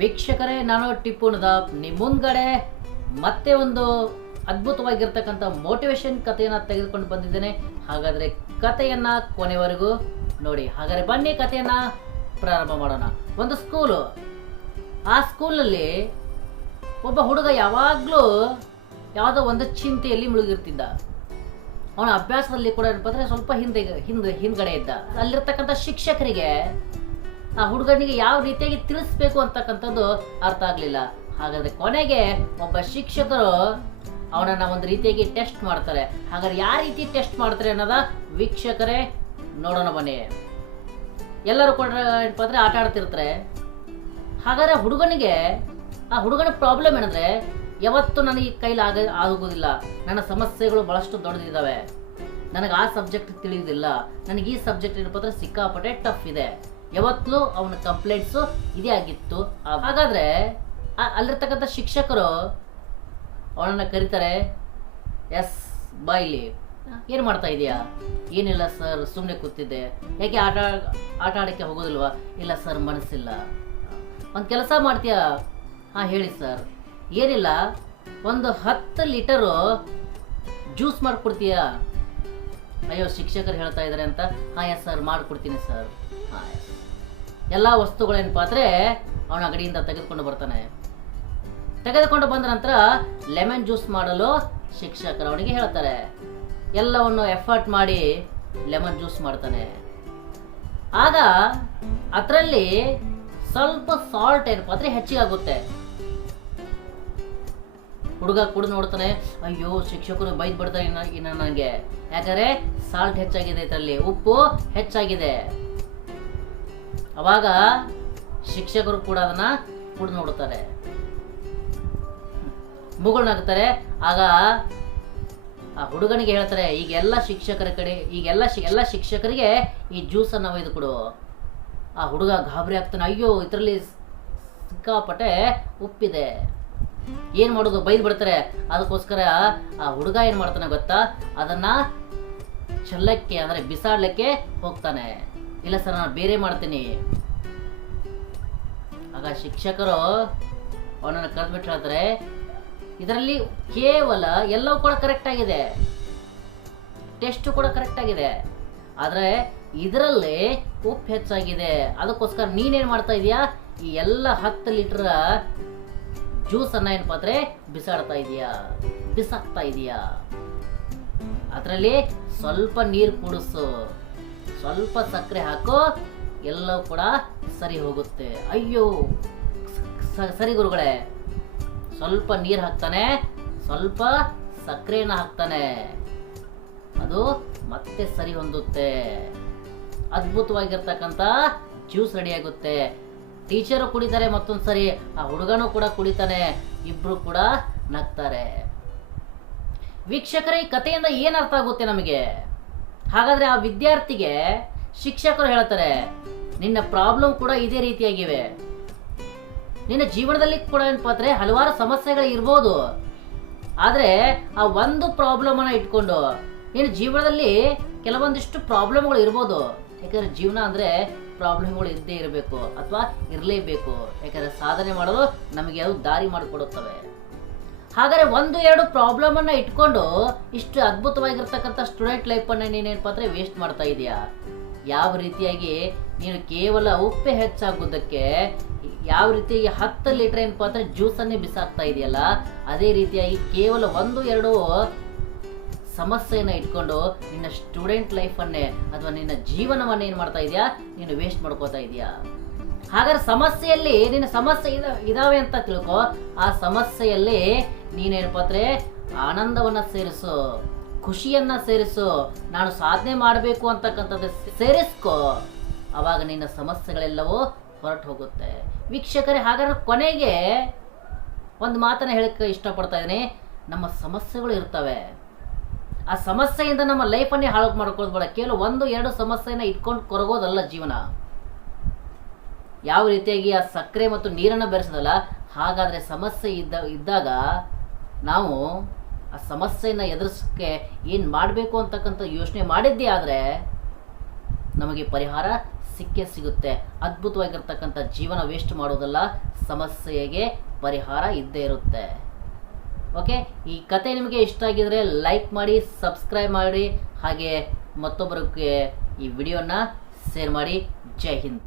ವೀಕ್ಷಕರೇ, ನಾನು ಟಿಪ್ಪು ನದಾಫ್ ನಿಮ್ಮ ಮುಂದ್ಗಡೆ ಮತ್ತೆ ಒಂದು ಅದ್ಭುತವಾಗಿರ್ತಕ್ಕಂಥ ಮೋಟಿವೇಶನ್ ಕಥೆಯನ್ನು ತೆಗೆದುಕೊಂಡು ಬಂದಿದ್ದೇನೆ. ಹಾಗಾದರೆ ಕಥೆಯನ್ನು ಕೊನೆವರೆಗೂ ನೋಡಿ. ಹಾಗಾದರೆ ಬನ್ನಿ ಕಥೆಯನ್ನು ಪ್ರಾರಂಭ ಮಾಡೋಣ. ಒಂದು ಸ್ಕೂಲು. ಆ ಸ್ಕೂಲಲ್ಲಿ ಒಬ್ಬ ಹುಡುಗ ಯಾವಾಗಲೂ ಯಾವುದೋ ಒಂದು ಚಿಂತೆಯಲ್ಲಿ ಮುಳುಗಿರ್ತಿದ್ದ. ಅವನ ಅಭ್ಯಾಸದಲ್ಲಿ ಕೂಡ ಏನಪ್ಪ ಸ್ವಲ್ಪ ಹಿಂದ್ಗಡೆ ಇದ್ದ. ಅಲ್ಲಿರ್ತಕ್ಕಂಥ ಶಿಕ್ಷಕರಿಗೆ ಆ ಹುಡುಗನಿಗೆ ಯಾವ ರೀತಿಯಾಗಿ ತಿಳಿಸ್ಬೇಕು ಅಂತಕ್ಕಂಥದ್ದು ಅರ್ಥ ಆಗಲಿಲ್ಲ. ಹಾಗಾದ್ರೆ ಕೊನೆಗೆ ಒಬ್ಬ ಶಿಕ್ಷಕರು ಅವನನ್ನ ಒಂದು ರೀತಿಯಾಗಿ ಟೆಸ್ಟ್ ಮಾಡ್ತಾರೆ. ಹಾಗಾದ್ರೆ ಯಾವ ರೀತಿ ಟೆಸ್ಟ್ ಮಾಡ್ತಾರೆ ಅನ್ನೋದ ವೀಕ್ಷಕರೇ ನೋಡೋಣ ಬನ್ನಿ. ಎಲ್ಲರೂ ಕೂಡ ಏನಪ್ಪ ಅಂದ್ರೆ ಆಟ ಆಡ್ತಿರ್ತಾರೆ. ಹಾಗಾದ್ರೆ ಆ ಹುಡುಗನ ಪ್ರಾಬ್ಲಮ್ ಏನಂದ್ರೆ, ಯಾವತ್ತು ನನಗೆ ಕೈಲಿ ಆಗೋದಿಲ್ಲ, ನನ್ನ ಸಮಸ್ಯೆಗಳು ಬಹಳಷ್ಟು ದೊಡ್ಡದಿದ್ದಾವೆ, ನನಗೆ ಆ ಸಬ್ಜೆಕ್ಟ್ ತಿಳಿಯುವುದಿಲ್ಲ, ನನಗೆ ಈ ಸಬ್ಜೆಕ್ಟ್ ಏನಪ್ಪ ಅಂದ್ರೆ ಸಿಕ್ಕಾಪಟ್ಟೆ ಟಫ್ ಇದೆ, ಯಾವತ್ತೂ ಅವನ ಕಂಪ್ಲೇಂಟ್ಸು ಇದೇ ಆಗಿತ್ತು. ಹಾಗಾದ್ರೆ ಅಲ್ಲಿರ್ತಕ್ಕಂಥ ಶಿಕ್ಷಕರು ಅವನನ್ನ ಕರೀತಾರೆ. ಎಸ್ ಬಾಯ್ಲಿ, ಏನು ಮಾಡ್ತಾ ಇದೆಯಾ? ಏನಿಲ್ಲ ಸರ್, ಸುಮ್ಮನೆ ಕೂತಿದ್ದೆ. ಯಾಕೆ ಆಟ ಆಡೋಕ್ಕೆ ಹೋಗೋದಿಲ್ವಾ? ಇಲ್ಲ ಸರ್, ಮನಸ್ಸಿಲ್ಲ. ಒಂದು ಕೆಲಸ ಮಾಡ್ತೀಯಾ? ಹಾಂ ಹೇಳಿ ಸರ್. ಏನಿಲ್ಲ, ಒಂದು 10 ಲೀಟರು ಜ್ಯೂಸ್ ಮಾಡಿಕೊಡ್ತೀಯಾ? ಅಯ್ಯೋ, ಶಿಕ್ಷಕರು ಹೇಳ್ತಾ ಇದ್ದಾರೆ ಅಂತ. ಹಾಂ ಎಸ್ ಸರ್, ಮಾಡಿಕೊಡ್ತೀನಿ ಸರ್. ಹಾಂ ಎಸ್. ಎಲ್ಲ ವಸ್ತುಗಳೇನಪ್ಪ ಅಂದರೆ ಅವನ ಅಂಗಡಿಯಿಂದ ತೆಗೆದುಕೊಂಡು ಬರ್ತಾನೆ. ತೆಗೆದುಕೊಂಡು ಬಂದ ನಂತರ ಲೆಮನ್ ಜ್ಯೂಸ್ ಮಾಡಲು ಶಿಕ್ಷಕರು ಅವನಿಗೆ ಹೇಳ್ತಾರೆ. ಎಲ್ಲವನ್ನು ಎಫರ್ಟ್ ಮಾಡಿ ಲೆಮನ್ ಜ್ಯೂಸ್ ಮಾಡ್ತಾನೆ. ಆಗ ಅದರಲ್ಲಿ ಸ್ವಲ್ಪ ಸಾಲ್ಟ್ ಏನಪ್ಪ ಅಂದರೆ ಹೆಚ್ಚಿಗೆ ಆಗುತ್ತೆ. ಹುಡುಗ ಕುಡಿದು ನೋಡ್ತಾನೆ. ಅಯ್ಯೋ, ಶಿಕ್ಷಕರು ಬೈದು ಬಿಡ್ತಾರೆ ಇನ್ನು ನನಗೆ, ಯಾಕಂದರೆ ಸಾಲ್ಟ್ ಹೆಚ್ಚಾಗಿದೆ, ಇದರಲ್ಲಿ ಉಪ್ಪು ಹೆಚ್ಚಾಗಿದೆ. ಅವಾಗ ಶಿಕ್ಷಕರು ಕೂಡ ಅದನ್ನ ಕುಡಿದು ನೋಡುತ್ತಾರೆ, ಮುಗುಳ್ನಾಗ್ತಾರೆ. ಆಗ ಆ ಹುಡುಗನಿಗೆ ಹೇಳ್ತಾರೆ, ಈಗೆಲ್ಲ ಶಿಕ್ಷಕರಿಗೆ ಈ ಜ್ಯೂಸನ್ನು ಒಯ್ದು ಕೊಡು. ಆ ಹುಡುಗ ಗಾಬರಿ ಆಗ್ತಾನೆ. ಅಯ್ಯೋ, ಇದರಲ್ಲಿ ಸಿಕ್ಕಾಪಟ್ಟೆ ಉಪ್ಪಿದೆ, ಏನು ಮಾಡೋದು? ಬೈದು ಬಿಡ್ತಾರೆ. ಅದಕ್ಕೋಸ್ಕರ ಆ ಹುಡುಗ ಏನು ಮಾಡ್ತಾನೆ ಗೊತ್ತಾ? ಅದನ್ನ ಚೆಲ್ಲಕ್ಕೆ ಅಂದರೆ ಬಿಸಾಡ್ಲಿಕ್ಕೆ ಹೋಗ್ತಾನೆ. ಇಲ್ಲ ಸರ್, ನಾನು ಬೇರೆ ಮಾಡ್ತೀನಿ. ಆಗ ಶಿಕ್ಷಕರು ಅವನನ್ನು ಕರೆದ್ಬಿಟ್ಟು ಹೇಳ್ತಾರೆ, ಇದರಲ್ಲಿ ಕೇವಲ ಎಲ್ಲವೂ ಕೂಡ ಕರೆಕ್ಟ್ ಆಗಿದೆ, ಟೆಸ್ಟ್ ಕೂಡ ಕರೆಕ್ಟ್ ಆಗಿದೆ, ಆದರೆ ಇದರಲ್ಲಿ ಉಪ್ಪು ಹೆಚ್ಚಾಗಿದೆ. ಅದಕ್ಕೋಸ್ಕರ ನೀನೇನು ಮಾಡ್ತಾ ಇದೀಯಾ? ಈ ಎಲ್ಲ 10 ಲೀಟರ್ ಜ್ಯೂಸನ್ನು ಏನಪ್ಪ ಅಂದರೆ ಬಿಸಾಕ್ತಾ ಇದೀಯಾ. ಅದರಲ್ಲಿ ಸ್ವಲ್ಪ ನೀರು ಕುಡಿಸು, ಸ್ವಲ್ಪ ಸಕ್ಕರೆ ಹಾಕು, ಎಲ್ಲವೂ ಕೂಡ ಸರಿ ಹೋಗುತ್ತೆ. ಅಯ್ಯೋ ಸರಿ ಗುರುಗಳೇ. ಸ್ವಲ್ಪ ನೀರು ಹಾಕ್ತಾನೆ, ಸ್ವಲ್ಪ ಸಕ್ಕರೆನ ಹಾಕ್ತಾನೆ, ಅದು ಮತ್ತೆ ಸರಿ ಹೊಂದುತ್ತೆ. ಅದ್ಭುತವಾಗಿರ್ತಕ್ಕಂಥ ಜ್ಯೂಸ್ ರೆಡಿ ಆಗುತ್ತೆ. ಟೀಚರು ಕುಡಿತಾರೆ, ಮತ್ತೊಂದು ಸರಿ ಆ ಹುಡುಗನೂ ಕೂಡ ಕುಡಿತಾನೆ. ಇಬ್ರು ಕೂಡ ನಗ್ತಾರೆ. ವೀಕ್ಷಕರೇ, ಈ ಕಥೆಯಿಂದ ಏನು ಅರ್ಥ ಆಗುತ್ತೆ ನಮಗೆ? ಹಾಗಾದ್ರೆ ಆ ವಿದ್ಯಾರ್ಥಿಗೆ ಶಿಕ್ಷಕರು ಹೇಳ್ತಾರೆ, ನಿನ್ನ ಪ್ರಾಬ್ಲಮ್ ಕೂಡ ಇದೇ ರೀತಿಯಾಗಿವೆ. ನಿನ್ನ ಜೀವನದಲ್ಲಿ ಕೂಡ ಏನಪ್ಪ ಅಂದ್ರೆ ಹಲವಾರು ಸಮಸ್ಯೆಗಳು ಇರ್ಬೋದು, ಆದರೆ ಆ ಒಂದು ಪ್ರಾಬ್ಲಮ್ ಅನ್ನ ಇಟ್ಕೊಂಡು ನಿನ್ನ ಜೀವನದಲ್ಲಿ ಕೆಲವೊಂದಿಷ್ಟು ಪ್ರಾಬ್ಲಮ್ಗಳು ಇರ್ಬೋದು. ಯಾಕಂದ್ರೆ ಜೀವನ ಅಂದ್ರೆ ಪ್ರಾಬ್ಲಮ್ಗಳು ಇದ್ದೇ ಇರಬೇಕು ಅಥವಾ ಇರಲೇಬೇಕು. ಯಾಕಂದ್ರೆ ಸಾಧನೆ ಮಾಡಲು ನಮಗೆ ಅದು ದಾರಿ ಮಾಡಿಕೊಡುತ್ತವೆ. ಹಾಗಾದ್ರೆ 1-2 ಪ್ರಾಬ್ಲಮ್ ಅನ್ನ ಇಟ್ಕೊಂಡು ಇಷ್ಟು ಅದ್ಭುತವಾಗಿರ್ತಕ್ಕಂಥ ಸ್ಟೂಡೆಂಟ್ ಲೈಫ್ ಅನ್ನ ನೀನೇನಪ್ಪ ಅಂದ್ರೆ ವೇಸ್ಟ್ ಮಾಡ್ತಾ ಇದೀಯಾ? ಯಾವ ರೀತಿಯಾಗಿ ನೀನು ಕೇವಲ ಉಪ್ಪೆ ಹೆಚ್ಚಾಗುವುದಕ್ಕೆ ಯಾವ ರೀತಿಯಾಗಿ 10 ಲೀಟರ್ ಏನಪ್ಪ ಅಂದ್ರೆ ಜ್ಯೂಸನ್ನೇ ಬಿಸಾಕ್ತಾ ಇದೆಯಲ್ಲ, ಅದೇ ರೀತಿಯಾಗಿ ಕೇವಲ 1-2 ಸಮಸ್ಯೆಯನ್ನು ಇಟ್ಕೊಂಡು ನಿನ್ನ ಸ್ಟೂಡೆಂಟ್ ಲೈಫನ್ನೇ ಅಥವಾ ನಿನ್ನ ಜೀವನವನ್ನ ಏನು ಮಾಡ್ತಾ ಇದೆಯಾ? ನೀನು ವೇಸ್ಟ್ ಮಾಡ್ಕೋತಾ ಇದೆಯಾ? ಹಾಗಾದ್ರೆ ಸಮಸ್ಯೆಯಲ್ಲಿ ನಿನ್ನ ಸಮಸ್ಯೆ ಇದಾವೆ ಅಂತ ತಿಳ್ಕೊ. ಆ ಸಮಸ್ಯೆಯಲ್ಲಿ ನೀನೇನಪ್ಪ ಅಂದ್ರೆ ಆನಂದವನ್ನ ಸೇರಿಸು, ಖುಷಿಯನ್ನ ಸೇರಿಸು, ನಾನು ಸಾಧನೆ ಮಾಡಬೇಕು ಅಂತಕ್ಕಂಥದ್ದು ಸೇರಿಸ್ಕೊ. ಅವಾಗ ನಿನ್ನ ಸಮಸ್ಯೆಗಳೆಲ್ಲವೂ ಹೊರಟು ಹೋಗುತ್ತೆ. ವೀಕ್ಷಕರೇ, ಹಾಗಾದ್ರೆ ಕೊನೆಗೆ ಒಂದು ಮಾತನ್ನ ಹೇಳಕ್ಕೆ ಇಷ್ಟಪಡ್ತಾ ಇದ್ದೀನಿ. ನಮ್ಮ ಸಮಸ್ಯೆಗಳು ಇರ್ತವೆ, ಆ ಸಮಸ್ಯೆಯಿಂದ ನಮ್ಮ ಲೈಫನ್ನೇ ಹಾಳು ಮಾಡ್ಕೊಳ್ಬೇಡ. ಕೇವಲ 1-2 ಸಮಸ್ಯೆನ ಇಟ್ಕೊಂಡು ಕೊರಗೋದಲ್ಲ ಜೀವನ. ಯಾವ ರೀತಿಯಾಗಿ ಆ ಸಕ್ಕರೆ ಮತ್ತು ನೀರನ್ನು ಬೆರೆಸೋದಲ್ಲ, ಹಾಗಾದ್ರೆ ಸಮಸ್ಯೆ ಇದ್ದಾಗ ನಾವು ಆ ಸಮಸ್ಯೆಯನ್ನು ಎದುರಿಸಕ್ಕೆ ಏನು ಮಾಡಬೇಕು ಅಂತಕ್ಕಂಥ ಯೋಚನೆ ಮಾಡಿದ್ದೇ ಆದರೆ ನಮಗೆ ಪರಿಹಾರ ಸಿಕ್ಕೇ ಸಿಗುತ್ತೆ. ಅದ್ಭುತವಾಗಿರ್ತಕ್ಕಂಥ ಜೀವನ ವೇಸ್ಟ್ ಮಾಡೋದಲ್ಲ, ಸಮಸ್ಯೆಗೆ ಪರಿಹಾರ ಇದ್ದೇ ಇರುತ್ತೆ. ಓಕೆ, ಈ ಕತೆ ನಿಮಗೆ ಇಷ್ಟ ಆಗಿದ್ರೆ ಲೈಕ್ ಮಾಡಿ, ಸಬ್ಸ್ಕ್ರೈಬ್ ಮಾಡಿ, ಹಾಗೆ ಮತ್ತೊಬ್ಬರಿಗೆ ಈ ವಿಡಿಯೋನ ಶೇರ್ ಮಾಡಿ. ಜೈ ಹಿಂದ್.